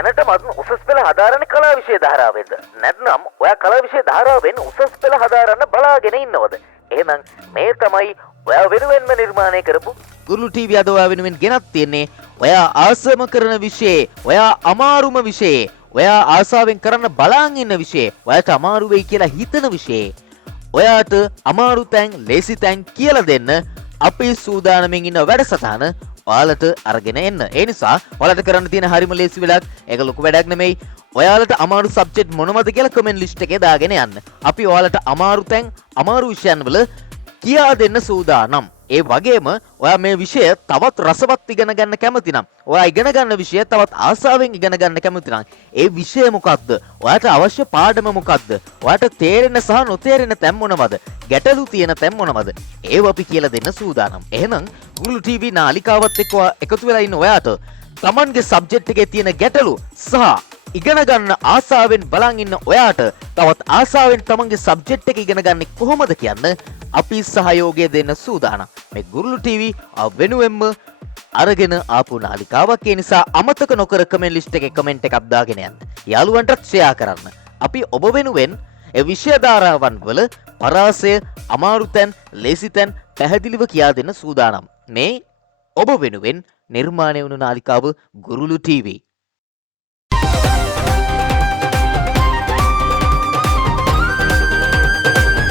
දැනටමත් උසස් පෙළ හදාරන කලා විෂය ධාරාවෙන්ද? නැත්නම් ඔයා කලා විෂය ධාරාවෙන් උසස් පෙළ හදාරන්න බලාගෙන ඉන්නවද? එහෙනම් මේ තමයි ඔයා වෙනුවෙන්ම නිර්මාණය කරපු ගුරුළු ටීවී අද ඔයා වෙනුවෙන් ගෙනත් තියෙන්නේ. ඔයා ආසම කරන විෂය, ඔයා අමාරුම විෂය, ඔයා ආසාවෙන් කරන්න බලාගෙන ඉන්න විෂය, ඔයාට අමාරු වෙයි කියලා හිතන විෂය, ඔයාට අමාරු තැන් ලේසි තැන් කියලා දෙන්න අපි සූදානමින් ඉන්න වැඩසටහන ඔයාලට අරගෙන එන්න. ඒ නිසා ඔයාලට කරන්න තියෙන හරිම ලේසි වැඩක්, ඒක ලොකු වැඩක් නෙමෙයි. ඔයාලට අමාරු සබ්ජෙක්ට් මොනවද කියලා කමෙන්ට් ලිස්ට් එකේ දාගෙන යන්න. අපි ඔයාලට අමාරු තැන් අමාරු විෂයන් වල කියා දෙන්න සූදානම්. ඒ වගේම ඔයා මේ විෂය තවත් රසවත් ඉගෙන ගන්න කැමති නම්, ඔයා ඉගෙන ගන්න විෂය තවත් ආසාවෙන් ඉගෙන ගන්න කැමති නම්, ඒ විෂය මොකක්ද? ඔයාට අවශ්‍ය පාඩම මොකක්ද? ඔයාට තේරෙන සහ නොතේරෙන තැන් මොනවද? ගැටලු තියෙන තැන් මොනවද? ඒව අපි කියලා දෙන්න සූදානම්. එහෙනම් ගුරුළු ටීවී නාලිකාවත් එක්ක එකතු වෙලා ඉන්න ඔයාට Tamanගේ සබ්ජෙක්ට් එකේ තියෙන ගැටලු සහ ඉගෙන ගන්න ආසාවෙන් බලන් ඉන්න ඔයාට තවත් ආසාවෙන් Tamanගේ සබ්ජෙක්ට් එක ඉගෙන ගන්න කොහොමද කියන්න අපි සහයෝගය දෙන්න සූදානම්. මේ ගුරුළු ටීවී වෙනුවෙන්ම අරගෙන ආපු නාලිකාවක්. ඒ නිසා අමතක නොකර කමෙන්ට් ලිස්ට් එකේ කමෙන්ට් එකක් දාගෙන යන්න. යාළුවන්ටත් ෂෙයා කරන්න. අපි ඔබ වෙනුවෙන් ඒ විෂය ධාරාවන් වල පරාසය, අමාරු තැන්, ලේසි තැන් පැහැදිලිව කියා දෙන්න සූදානම්. මේ ඔබ වෙනුවෙන් නිර්මාණය වුණු නාලිකාව ගුරුළු ටීවී.